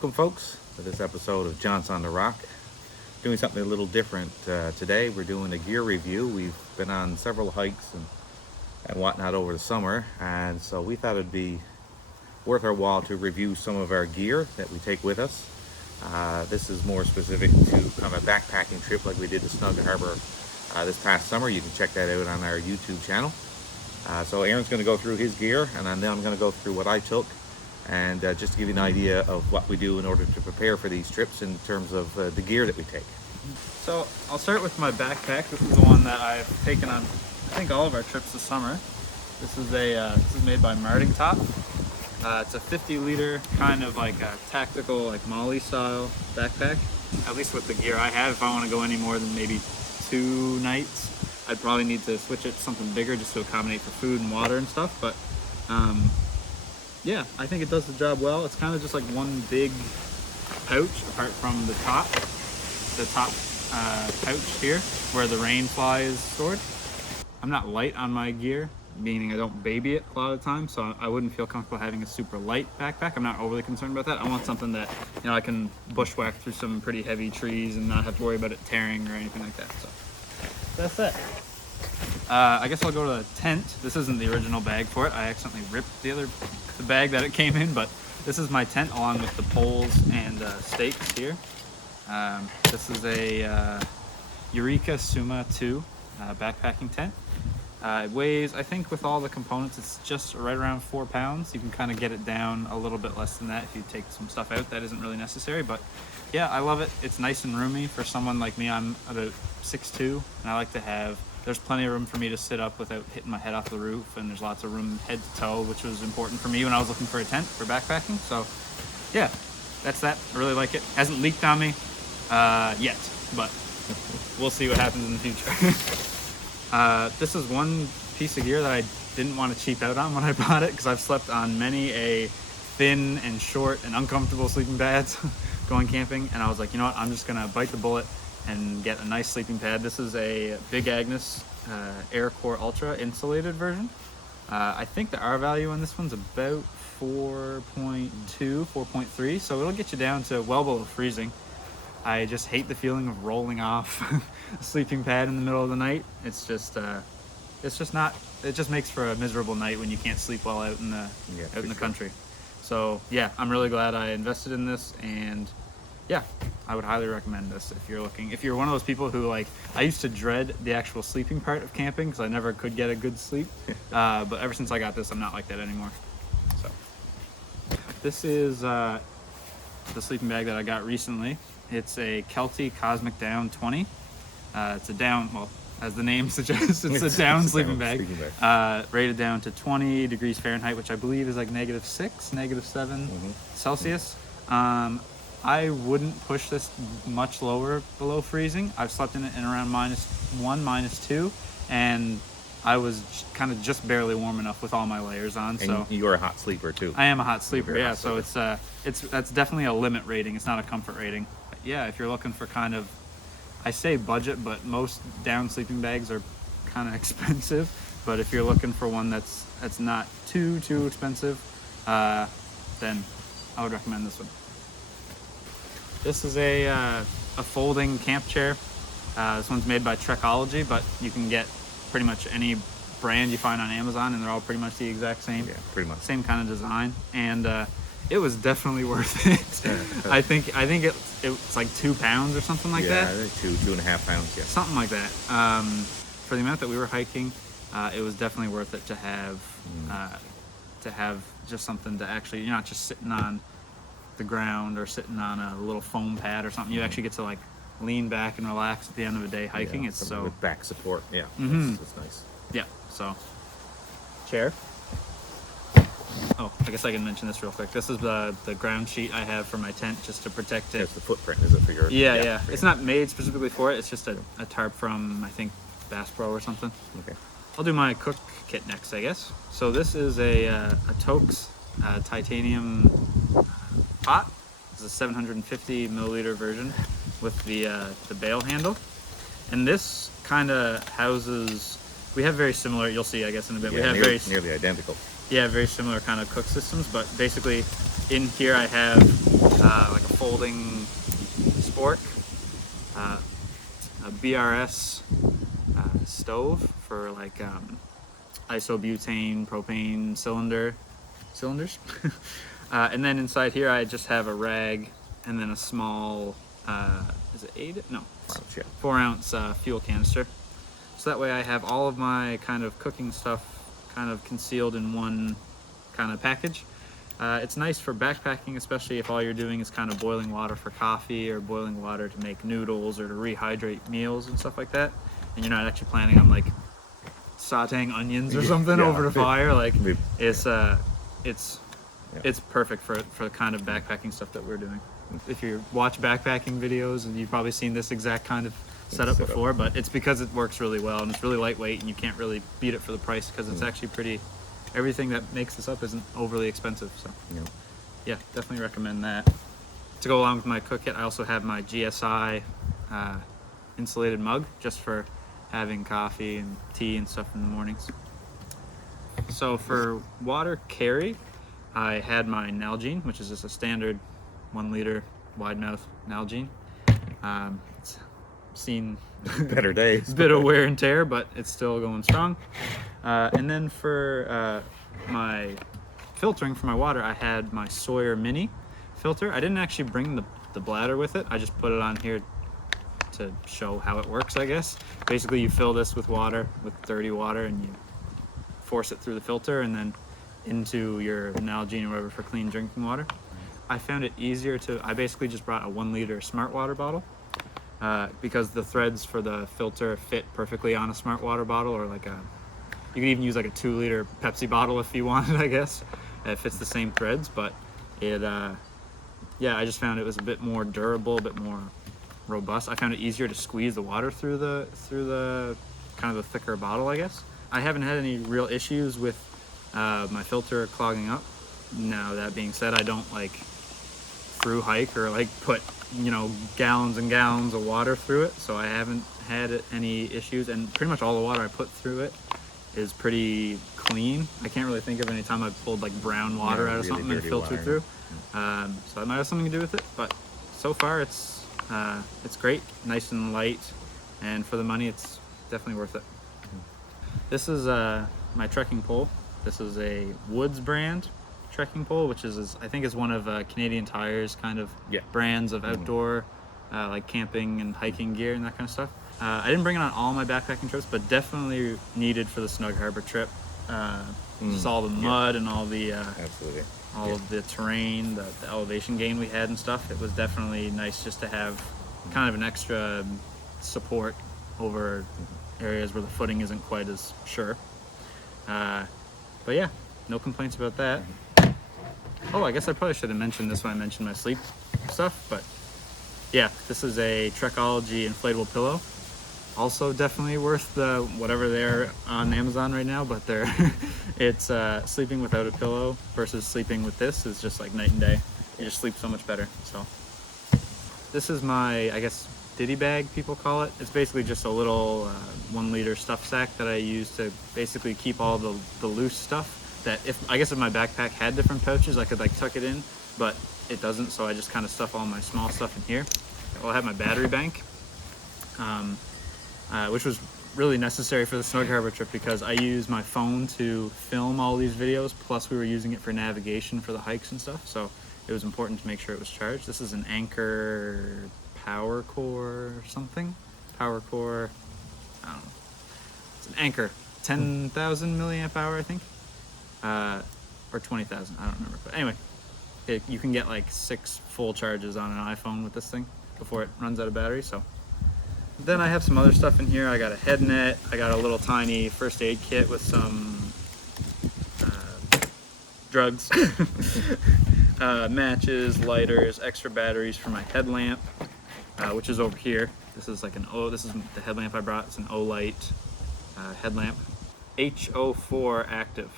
Welcome, folks, to this episode of John's on the Rock. Doing something a little different today. We're doing a gear review. We've been on several hikes and whatnot over the summer, and so we thought it'd be worth our while to review some of our gear that we take with us. This is more specific to kind of a backpacking trip like we did to Snug Harbor this past summer. You can check that out on our YouTube channel. So Aaron's going to go through his gear, and then I'm going to go through what I took, and just to give you an idea of what we do in order to prepare for these trips in terms of the gear that we take. So I'll start with my backpack. This is the one that I've taken on, I think, all of our trips this summer. This is made by Marting Top. It's a 50-liter kind of like a tactical, like Molly style backpack. At least with the gear I have, if I want to go any more than maybe 2 nights, I'd probably need to switch it to something bigger just to accommodate for food and water and stuff. But yeah, I think it does the job well. It's kind of just like one big pouch apart from the top pouch here where the rain fly is stored. I'm not light on my gear, meaning I don't baby it a lot of the time, so I wouldn't feel comfortable having a super light backpack. I'm not overly concerned about that. I want something that, you know, I can bushwhack through some pretty heavy trees and not have to worry about it tearing or anything like that. So that's it. I guess I'll go to the tent. This isn't the original bag for it. I accidentally ripped the bag that it came in, but this is my tent along with the poles and stakes here. This is a Eureka Suma 2 backpacking tent. It weighs, I think with all the components, it's just right around 4 pounds. You can kind of get it down a little bit less than that if you take some stuff out that isn't really necessary, but yeah, I love it. It's nice and roomy for someone like me. I'm about 6'2", and I like to have, there's plenty of room for me to sit up without hitting my head off the roof, and there's lots of room head to toe, which was important for me when I was looking for a tent for backpacking. So yeah, that's that. I really like it. Hasn't leaked on me yet, but we'll see what happens in the future. This is one piece of gear that I didn't want to cheap out on when I bought it, because I've slept on many a thin and short and uncomfortable sleeping pads going camping, and I was like, you know what, I'm just gonna bite the bullet and get a nice sleeping pad. This is a Big Agnes AirCore Ultra insulated version. I think the R value on this one's about 4.2, 4.3, so it'll get you down to well below freezing. I just hate the feeling of rolling off a sleeping pad in the middle of the night. It just makes for a miserable night when you can't sleep well out in the country. So yeah, I'm really glad I invested in this, and yeah, I would highly recommend this if you're one of those people who, like, I used to dread the actual sleeping part of camping because I never could get a good sleep. But ever since I got this, I'm not like that anymore. So this is the sleeping bag that I got recently. It's a Kelty Cosmic Down 20. It's a down, well, as the name suggests, it's a down sleeping bag. Rated down to 20 degrees Fahrenheit, which I believe is like -6, -7 Celsius. I wouldn't push this much lower below freezing. I've slept in it in around -1, -2, and I was kind of just barely warm enough with all my layers on. And so you're a hot sleeper too. I am a hot sleeper, yeah. So that's definitely a limit rating. It's not a comfort rating. But yeah, if you're looking for kind of, I say budget, but most down sleeping bags are kind of expensive. But if you're looking for one that's not too expensive, then I would recommend this one. This is a folding camp chair. This one's made by Trekology, but you can get pretty much any brand you find on Amazon, and they're all pretty much the exact same. Yeah, pretty much same kind of design, and it was definitely worth it. I think it's like 2 pounds or something like that. Yeah, I think 2.5 pounds. Yeah, something like that. For the amount that we were hiking, it was definitely worth it to have just something to actually, you're not just sitting on the ground or sitting on a little foam pad or something. You actually get to like lean back and relax at the end of the day hiking. It's so with back support. Yeah, it's nice. Yeah. So chair. Oh, I guess I can mention this real quick. This is the ground sheet I have for my tent, just to protect it. That's the footprint, is it, for your? Yeah. It's not made specifically for it. It's just a tarp from, I think, Bass Pro or something. Okay. I'll do my cook kit next, I guess. So this is a Toaks titanium pot. This is a 750 milliliter version with the bail handle, and this kind of houses. We have very similar. You'll see, I guess, in a bit. Yeah, we have nearly identical. Yeah, very similar kind of cook systems, but basically, in here I have like a folding spork, a BRS stove for like isobutane, propane cylinders. And then inside here I just have a rag and then a small, is it 8? No, 4 ounce fuel canister. So that way I have all of my kind of cooking stuff kind of concealed in one kind of package. It's nice for backpacking, especially if all you're doing is kind of boiling water for coffee or boiling water to make noodles or to rehydrate meals and stuff like that. And you're not actually planning on like sauteing onions or something over the fire. Like it's perfect for the kind of backpacking stuff that we're doing. If you watch backpacking videos, and you've probably seen this exact kind of setup before, but it's because it works really well and it's really lightweight and you can't really beat it for the price because it's actually pretty. Everything that makes this up isn't overly expensive, so yeah, definitely recommend that. To go along with my cook kit, I also have my GSI insulated mug just for having coffee and tea and stuff in the mornings. So for water carry, I had my Nalgene, which is just a standard 1 liter wide mouth Nalgene. It's seen better days, a bit of wear and tear, but it's still going strong. And then for my filtering for my water, I had my Sawyer Mini filter. I didn't actually bring the bladder with it. I just put it on here to show how it works, I guess. Basically, you fill this with water, with dirty water, and you force it through the filter and then into your Nalgene or whatever for clean drinking water. I found it easier I basically just brought a 1 liter smart water bottle because the threads for the filter fit perfectly on a smart water bottle, or like you could even use like a 2 liter Pepsi bottle if you wanted, I guess. It fits the same threads, but I just found it was a bit more durable, a bit more robust. I found it easier to squeeze the water through the kind of the thicker bottle, I guess. I haven't had any real issues with my filter clogging up. Now, that being said, I don't like through hike or like put gallons and gallons of water through it, so I haven't had any issues, and pretty much all the water I put through it is pretty clean. I can't really think of any time I've pulled like brown water out of really something and filtered through. So that might have something to do with it, but so far it's great, nice and light, and for the money it's definitely worth it. This is my trekking pole. This is a Woods brand trekking pole, which is I think is one of Canadian Tire's kind of brands of outdoor like camping and hiking gear and that kind of stuff. I didn't bring it on all my backpacking trips, but definitely needed for the Snug Harbor trip. Just all the mud and all the of the terrain, the elevation gain we had and stuff. It was definitely nice just to have kind of an extra support over areas where the footing isn't quite as sure. But yeah, no complaints about that. Oh, I guess I probably should have mentioned this when I mentioned my sleep stuff, but yeah, this is a Trekology inflatable pillow. Also definitely worth the whatever they're on Amazon right now, but it's sleeping without a pillow versus sleeping with this is just like night and day. You just sleep so much better. So this is my, I guess, ditty bag, people call it. It's basically just a little 1 liter stuff sack that I use to basically keep all the loose stuff that if my backpack had different pouches, I could like tuck it in, but it doesn't, so I just kind of stuff all my small stuff in here. I'll have my battery bank, which was really necessary for the Snug Harbor trip because I use my phone to film all these videos, plus we were using it for navigation for the hikes and stuff, so it was important to make sure it was charged. This is an Anker Power Core or something. Power Core, I don't know. It's an Anker, 10,000 milliamp hour, I think. Or 20,000, I don't remember. But anyway, you can get like 6 full charges on an iPhone with this thing before it runs out of battery. So then I have some other stuff in here. I got a head net. I got a little tiny first aid kit with some drugs, matches, lighters, extra batteries for my headlamp, which is over here. This is like this is the headlamp I brought. It's an Olight headlamp, HO4 active.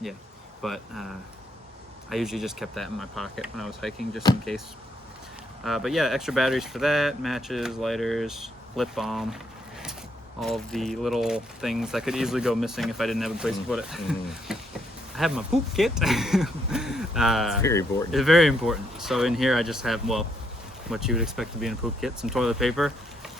Yeah, but I usually just kept that in my pocket when I was hiking just in case. But yeah, extra batteries for that, matches, lighters, lip balm, all of the little things that could easily go missing if I didn't have a place to put it. I have my poop kit. It's very important. It's very important. So in here I just have, well, what you would expect to be in a poop kit, some toilet paper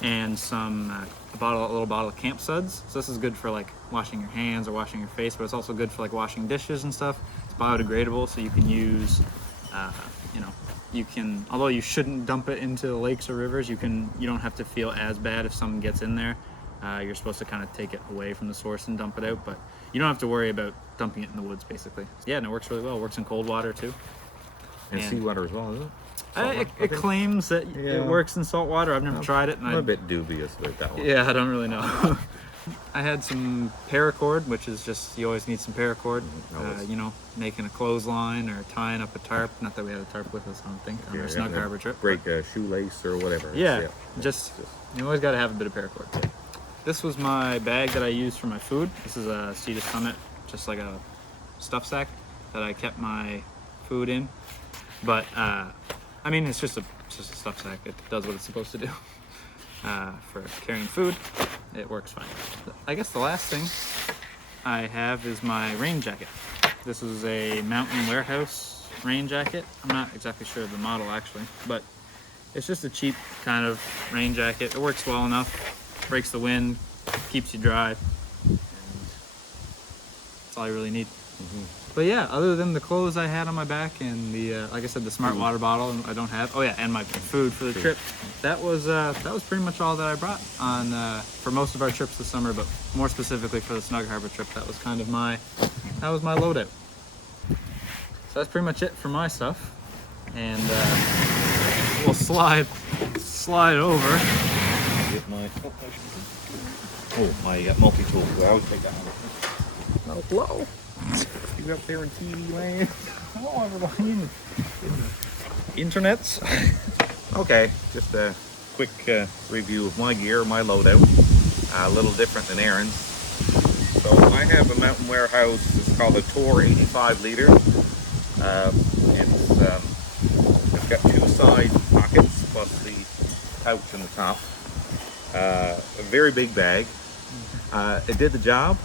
and some a little bottle of camp suds. So this is good for like washing your hands or washing your face, but it's also good for like washing dishes and stuff. It's biodegradable, so you can use, you can, although you shouldn't dump it into the lakes or rivers, you don't have to feel as bad if something gets in there. You're supposed to kind of take it away from the source and dump it out, but you don't have to worry about dumping it in the woods, basically. Yeah, and it works really well. It works in cold water too. And seawater as well, isn't it? It claims that it works in salt water. I've never tried it. And I'm a bit dubious about that one. Yeah, I don't really know. I had some paracord, which is just, you always need some paracord. Making a clothesline or tying up a tarp. Not that we had a tarp with us, I don't think, on our Snug Harbor trip. Break a shoelace or whatever. Yeah, just you always got to have a bit of paracord. This was my bag that I used for my food. This is a Cedar Summit, just like a stuff sack that I kept my food in. But it's just a stuff sack. It does what it's supposed to do. For carrying food, it works fine. I guess the last thing I have is my rain jacket. This is a Mountain Warehouse rain jacket. I'm not exactly sure of the model actually, but it's just a cheap kind of rain jacket. It works well enough, breaks the wind, keeps you dry, and that's all you really need. But yeah, other than the clothes I had on my back and the, like I said, the smart water bottle I don't have. Oh yeah, and my food for the trip. That was pretty much all that I brought on for most of our trips this summer, but more specifically for the Snug Harbor trip. That was kind of my loadout. So that's pretty much it for my stuff. And we'll slide over. Get my my multi-tool. I always take that one. Oh, hello. You up there in TV land? Hello, everybody in the internets. Okay, just a quick review of my gear, my loadout. A little different than Aaron's. So I have a Mountain Warehouse. It's called a Tor 85 liter. It's got two side pockets plus the pouch in the top. A very big bag. It did the job.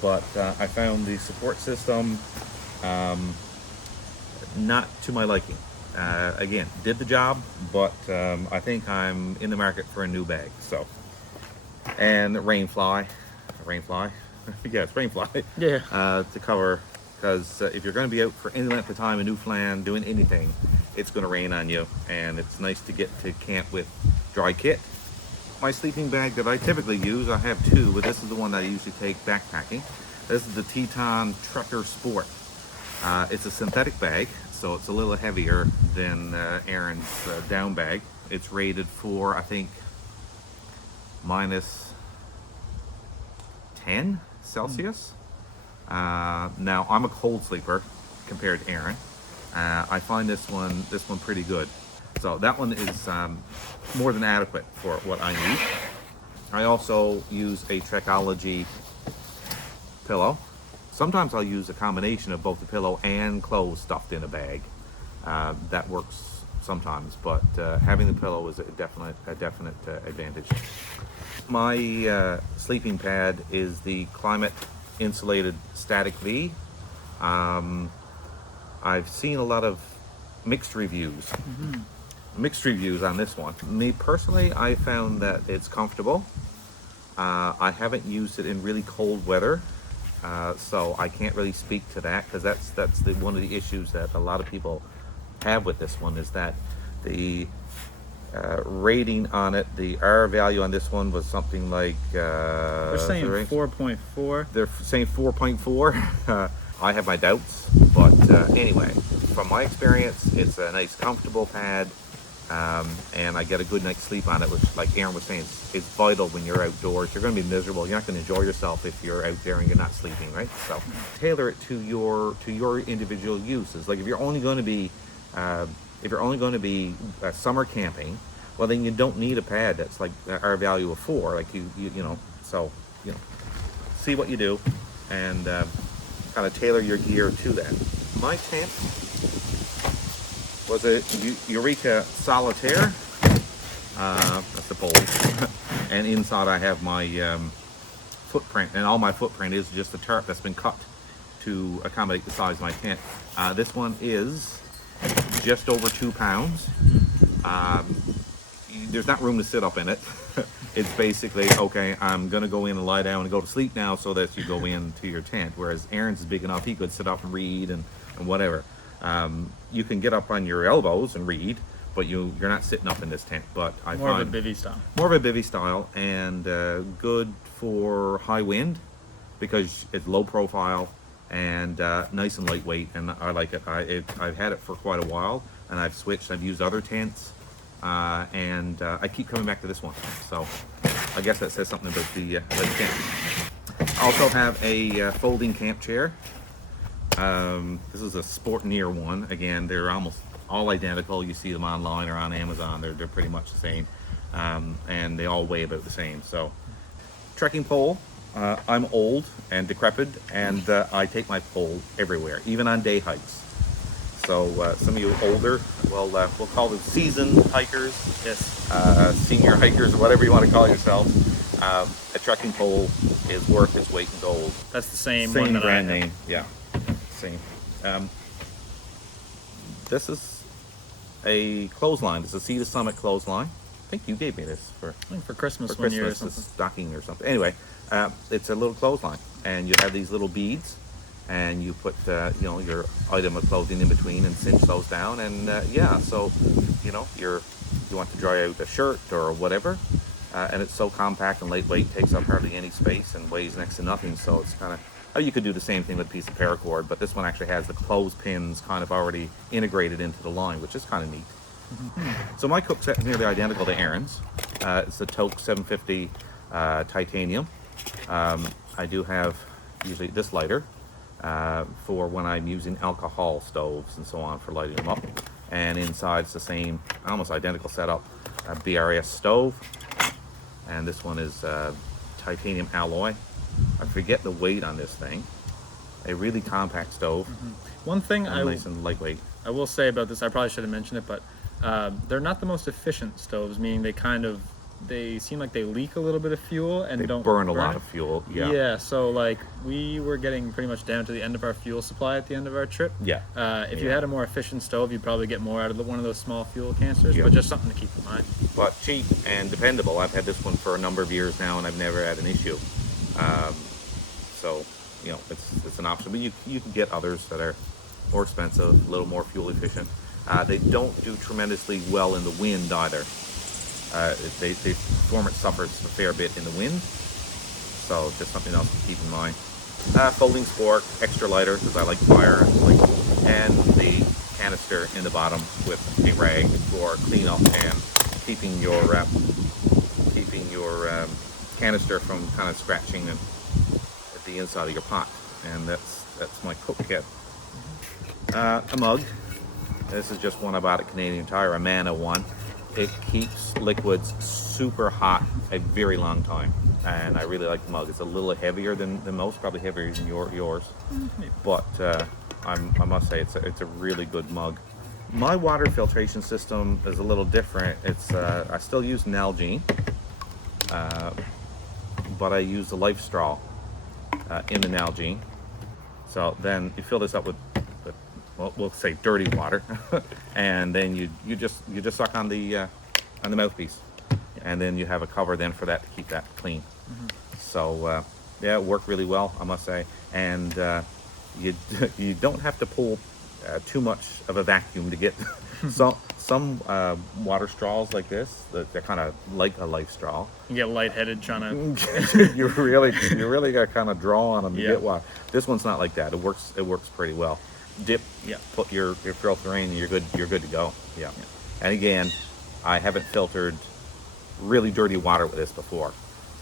But I found the support system not to my liking. Again, did the job, but I think I'm in the market for a new bag. So, and Rainfly, yeah, it's Rainfly. Yeah. To cover, because if you're going to be out for any length of time in Newfoundland doing anything, it's going to rain on you, and it's nice to get to camp with dry kit. My sleeping bag that I typically use, I have two, but this is the one that I usually take backpacking. This is the Teton Trekker Sport. It's a synthetic bag, so it's a little heavier than Aaron's down bag. It's rated for, I think, minus 10 Celsius. Now, I'm a cold sleeper compared to Aaron. I find this one pretty good. So that one is more than adequate for what I need. I also use a Trekology pillow. Sometimes I'll use a combination of both the pillow and clothes stuffed in a bag. That works sometimes, but having the pillow is a definite advantage. My sleeping pad is the Climate Insulated Static V. I've seen a lot of mixed reviews. Mixed reviews on this one. Me personally, I found that it's comfortable. I haven't used it in really cold weather, so I can't really speak to that, because that's one of the issues that a lot of people have with this one, is that the rating on it, the R value on this one was something like they're saying 4.4. They're saying 4.4. I have my doubts, but anyway, from my experience, it's a nice comfortable pad. And I get a good night's sleep on it, which, like Aaron was saying, it's vital when you're outdoors. You're going to be miserable. You're not going to enjoy yourself if you're out there and you're not sleeping, right? So tailor it to your individual uses. Like if you're only going to be summer camping, well then you don't need a pad that's like our value of 4. Like so see what you do and kind of tailor your gear to that. My tent was a Eureka Solitaire. That's the pole. And inside I have my footprint, and all my footprint is just the tarp that's been cut. to accommodate the size of my tent. This one is just over 2 pounds. There's not room to sit up in it. It's basically, okay, I'm gonna go in and lie down and go to sleep now so that you go into your tent. Whereas Aaron's is big enough, he could sit up and read and whatever. You can get up on your elbows and read, but you're not sitting up in this tent. But I More find of a bivvy style. more of a bivvy style, and good for high wind because it's low profile and nice and lightweight, and I like it. I've had it for quite a while, and I've switched. I've used other tents, and I keep coming back to this one. So I guess that says something about the tent. I also have a folding camp chair. This is a Sportneer one. Again, they're almost all identical. You see them online or on Amazon. They're pretty much the same, and they all weigh about the same. So, trekking pole. I'm old and decrepit, and I take my pole everywhere, even on day hikes. So some of you older, well, we'll call them seasoned hikers, Yes. senior hikers, whatever you want to call yourself. A trekking pole is worth its weight in gold. That's the same Same one that brand I have. name, yeah, same. This is a clothesline. It's a Sea to Summit clothesline. I think you gave me this for I think for Christmas, for one year or Christmas, something. a stocking or something. Anyway, it's a little clothesline, and you have these little beads, and you put your item of clothing in between and cinch those down, and yeah, so you want to dry out a shirt or whatever, and it's so compact and lightweight, takes up hardly any space and weighs next to nothing. So it's kind of, you could do the same thing with a piece of paracord, but this one actually has the clothespins kind of already integrated into the line, which is kind of neat. So my cook set is nearly identical to Aaron's. It's the Toke 750 titanium. I do have usually this lighter for when I'm using alcohol stoves and so on for lighting them up. And inside it's the same, almost identical setup, BRS stove. And this one is titanium alloy. I forget the weight on this thing. A really compact stove, One thing and nice and lightweight. I will say about this, I probably should have mentioned it, but they're not the most efficient stoves, meaning they seem like they leak a little bit of fuel and They don't burn a lot it. of fuel. Yeah. Yeah, so like we were getting pretty much down to the end of our fuel supply at the end of our trip. Yeah. If you Yeah. had a more efficient stove, you'd probably get more out of one of those small fuel canisters, Yeah. but just something to keep in mind. But cheap and dependable. I've had this one for a number of years now, and I've never had an issue. So it's an option, but you can get others that are more expensive, a little more fuel efficient. They don't do tremendously well in the wind either. The performance suffers a fair bit in the wind, so just something else to keep in mind. Folding spork, extra lighter because I like fire, and the canister in the bottom with a rag for cleanup and keeping your canister from kind of scratching at the inside of your pot. And that's my cook kit. A mug. This is just one I bought at Canadian Tire, a Mana one. It keeps liquids super hot a very long time, and I really like the mug. It's a little heavier than most, probably heavier than yours, but I must say it's a really good mug. My water filtration system is a little different. It's I still use Nalgene, but I use the Life Straw in the Nalgene. So then you fill this up with well, we'll say dirty water, and then you just suck on the mouthpiece, and then you have a cover then for that to keep that clean. So yeah, it worked really well, I must say, and you don't have to pull too much of a vacuum to get some water straws like this. They're kind of like a Life Straw. You get lightheaded trying to. you really got to kind of draw on them to Yeah. get water. This one's not like that. It works pretty well. Dip, Yeah. put your filter in, and you're good to go. Yeah. And again, I haven't filtered really dirty water with this before,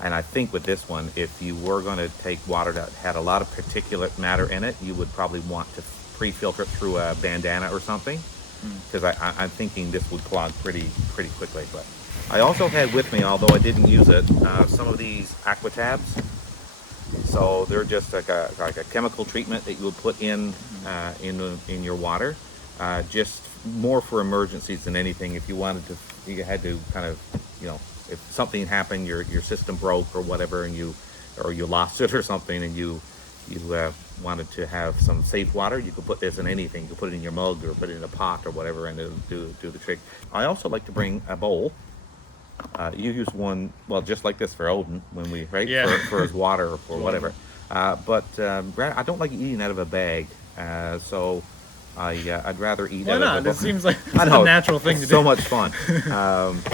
and I think with this one, if you were going to take water that had a lot of particulate matter in it, you would probably want to pre-filter it through a bandana or something, because I'm thinking this would clog pretty quickly. But I also had with me, although I didn't use it, some of these Aquatabs. So they're just like a chemical treatment that you would put in your water, just more for emergencies than anything. If you had to kind of, if something happened, your system broke or whatever, and you lost it or something, and you you wanted to have some safe water, you could put this in anything. You could put it in your mug or put it in a pot or whatever, and it'll do the trick. I also like to bring a bowl. You use one, well, just like this for Odin when we, right? Yeah. For his water or whatever. But I don't like eating out of a bag, so I'd rather eat Why out not? of a It seems like I it's know, a natural thing to it's do. so much fun.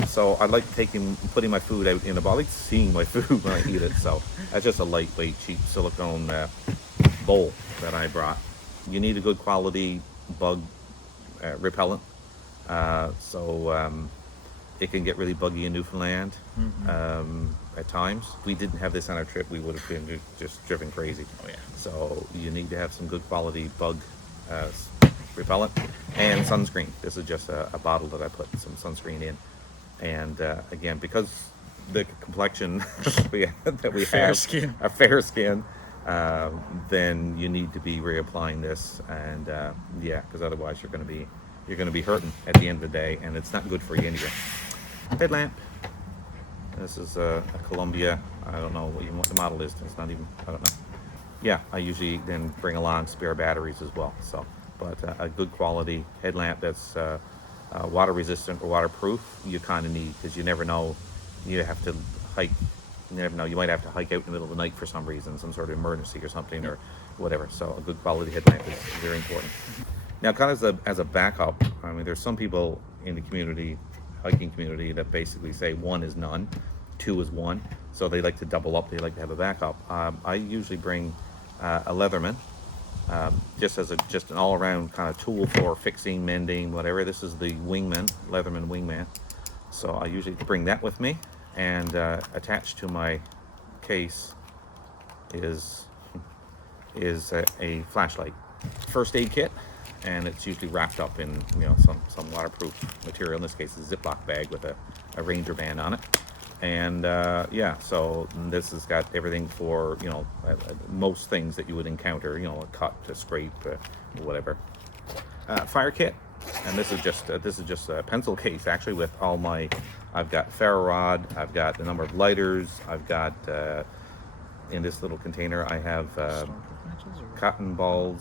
So I like putting my food out in a bowl. I like seeing my food when I eat it. So that's just a lightweight, cheap silicone bowl that I brought. You need a good quality bug repellent. It can get really buggy in Newfoundland at times. If we didn't have this on our trip, we would have been just driven crazy. Oh yeah. So you need to have some good quality bug repellent and sunscreen. This is just a bottle that I put some sunscreen in. And again, because the complexion that we Fair have, skin. a fair skin, then you need to be reapplying this. And because otherwise you're going to be hurting at the end of the day, and it's not good for you anyway. Headlamp. This is a Columbia. I don't know what the model is. It's not even. I don't know. Yeah, I usually then bring along spare batteries as well. So, but a good quality headlamp that's water resistant or waterproof, you kind of need, because you never know. You have to hike. You never know. You might have to hike out in the middle of the night for some reason, some sort of emergency or something, or whatever. So a good quality headlamp is very important. Now, kind of as a backup, I mean, there's some people in the community, hiking community, that basically say 1 is none, 2 is 1. So they like to double up. They like to have a backup. I usually bring a Leatherman, just an all-around kind of tool for fixing, mending, whatever. This is the Wingman, Leatherman Wingman. So I usually bring that with me, and attached to my case is a flashlight, first aid kit, and it's usually wrapped up in some waterproof material. In this case, it's a Ziploc bag with a Ranger band on it. And so this has got everything for most things that you would encounter, a cut, a scrape, whatever. Fire kit, and this is just a pencil case actually with all my. I've got ferro rod, I've got a number of lighters, I've got in this little container I have cotton balls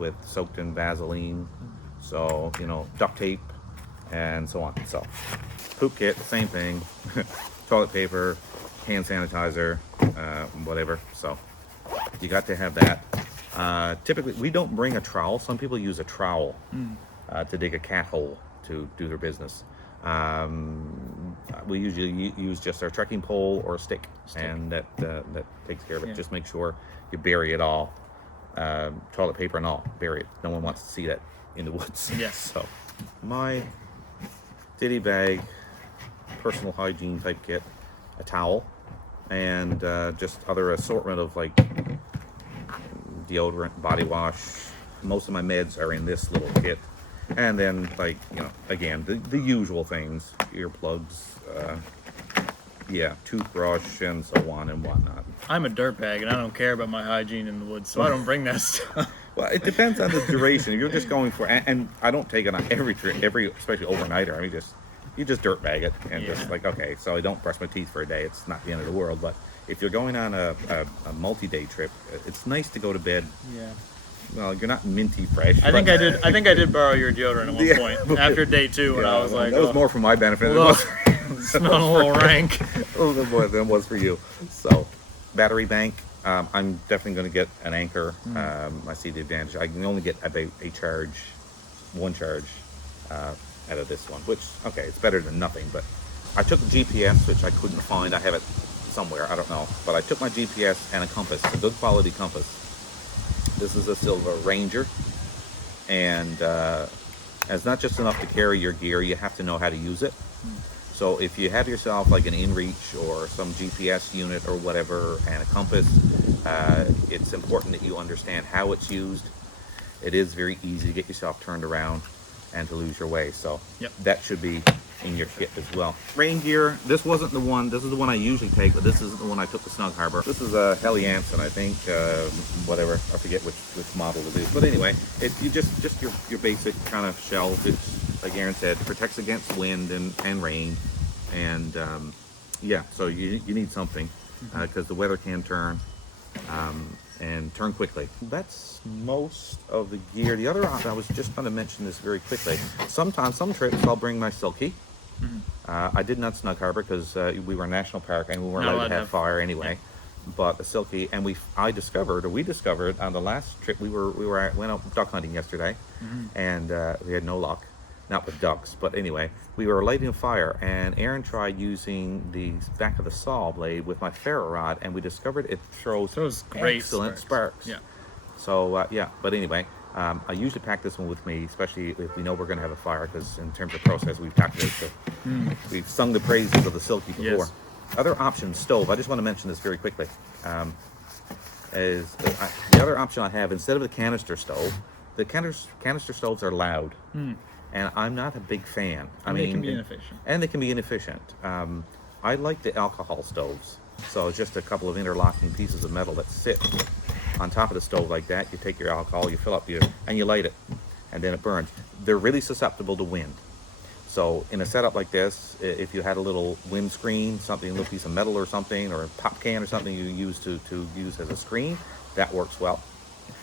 with soaked in Vaseline, so duct tape, and so on. So poop kit, same thing. Toilet paper, hand sanitizer, whatever. So you got to have that. Typically, we don't bring a trowel. Some people use a trowel to dig a cat hole to do their business. We usually use just our trekking pole or a stick. And that takes care of it. Just make sure you bury it all. Toilet paper and all, bury it. No one wants to see that in the woods. Yes. So my ditty bag, personal hygiene type kit, a towel, and just other assortment of like deodorant, body wash. Most of my meds are in this little kit. And then, again, the usual things, earplugs, toothbrush, and so on and whatnot. I'm a dirtbag, and I don't care about my hygiene in the woods, so I don't bring that stuff. Well, it depends on the duration. If you're just going for, and I don't take it on every trip, especially overnighter. I mean, you just dirtbag it, and just like, okay, so I don't brush my teeth for a day. It's not the end of the world. But if you're going on a multi-day trip, it's nice to go to bed. Yeah. Well, you're not minty fresh. I think I did borrow your deodorant at one point after day 2, and I was like, that was more for my benefit. Smelling a little rank. A little bit more than it was for you. So, battery bank. I'm definitely going to get an Anchor. I see the advantage. I can only get about one charge out of this one, which, okay, it's better than nothing. But I took the GPS, which I couldn't find. I have it somewhere, I don't know. But I took my GPS and a compass, a good quality compass. This is a Silva Ranger, and it's not just enough to carry your gear. You have to know how to use it. So if you have yourself like an InReach or some GPS unit or whatever and a compass, it's important that you understand how it's used. It is very easy to get yourself turned around and to lose your way. So that should be in your kit as well. Rain gear, this wasn't the one, this is the one I usually take, but this isn't the one I took to Snug Harbor. This is a Helly Hansen, I think, whatever, I forget which model it is. But anyway, it's just your basic kind of shell. It's, like Aaron said, protects against wind and rain. And so you need something, because the weather can turn. and turn quickly. That's most of the gear. The other option, I was just going to mention this very quickly. Sometimes, some trips, I'll bring my Silky. I did not Snug Harbor because we were in National Park and we weren't allowed to have fire anyway. But the Silky, and we discovered on the last trip went out duck hunting yesterday, and we had no luck, not with ducks. But anyway, we were lighting a fire, and Aaron tried using the back of the saw blade with my ferro rod, and we discovered it throws great excellent sparks. Yeah. So yeah, but anyway, I usually pack this one with me, especially if we know we're going to have a fire, because in terms of process, we've talked about it. So we've sung the praises of the Silky before. Yes. Other option, stove. I just want to mention this very quickly. The other option I have, instead of the canister stove, the canister stoves are loud, and I'm not a big fan. They can be inefficient. And they can be inefficient. I like the alcohol stoves. So it's just a couple of interlocking pieces of metal that sit on top of the stove like that. You take your alcohol, you fill up and you light it, and then it burns. They're really susceptible to wind. So in a setup like this, if you had a little windscreen, a little piece of metal or something, or a pop can or something you use to use as a screen, that works well.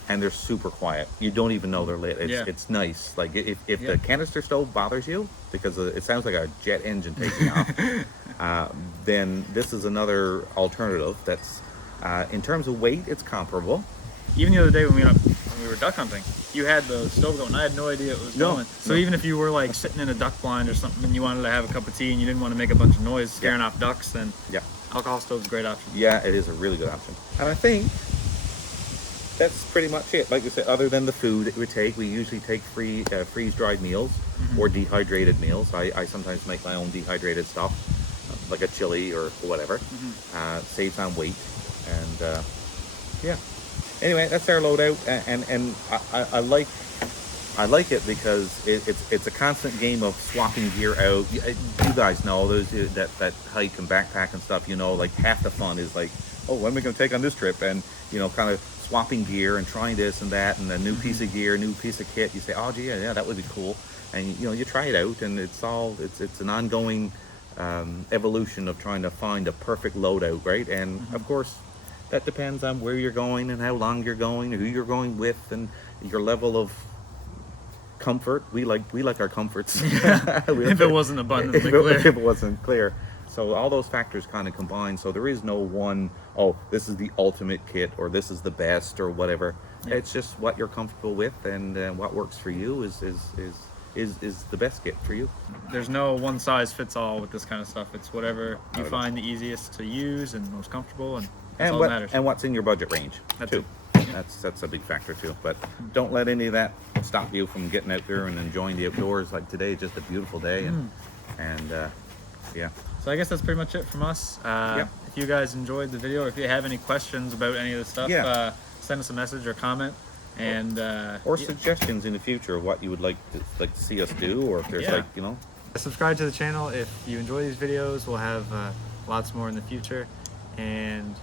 And they're super quiet. You don't even know they're lit. It's nice. Like if the canister stove bothers you because it sounds like a jet engine taking off, then this is another alternative that's, in terms of weight, it's comparable. Even the other day when we were duck hunting, you had the stove going. I had no idea it was going. So even if you were like sitting in a duck blind or something and you wanted to have a cup of tea and you didn't want to make a bunch of noise scaring off ducks, then alcohol stove's a great option. Yeah, it is a really good option. And I think that's pretty much it. Like we said, other than the food that we take, we usually take freeze-dried meals or dehydrated meals. I sometimes make my own dehydrated stuff, like a chili or whatever. Saves on weight, and yeah. Anyway, that's our loadout, and I like it because it's a constant game of swapping gear out. You guys know those that hike and backpack and stuff. You know, like half the fun is like, oh, when are we going to take on this trip? And kind of swapping gear and trying this and that, and a new piece of gear, new piece of kit. You say, oh, gee, yeah, that would be cool, and you try it out, and it's an ongoing evolution of trying to find a perfect loadout, right? And of course, that depends on where you're going and how long you're going, who you're going with, and your level of comfort. We like our comforts. If it wasn't abundantly clear. If it wasn't clear. So all those factors kind of combine. So there is no one, oh, this is the ultimate kit or this is the best or whatever. Yeah. It's just what you're comfortable with, and what works for you is the best kit for you. There's no one size fits all with this kind of stuff. It's whatever you find the easiest to use and most comfortable, and that's all that matters. And what's in your budget range too. That's a big factor too. But don't let any of that stop you from getting out there and enjoying the outdoors. Like today, just a beautiful day, and yeah. So I guess that's pretty much it from us. If you guys enjoyed the video, or if you have any questions about any of this stuff, send us a message or comment, and or suggestions in the future of what you would like to see us do, or if there's subscribe to the channel if you enjoy these videos. We'll have lots more in the future, and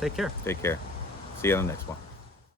take care. See you on the next one.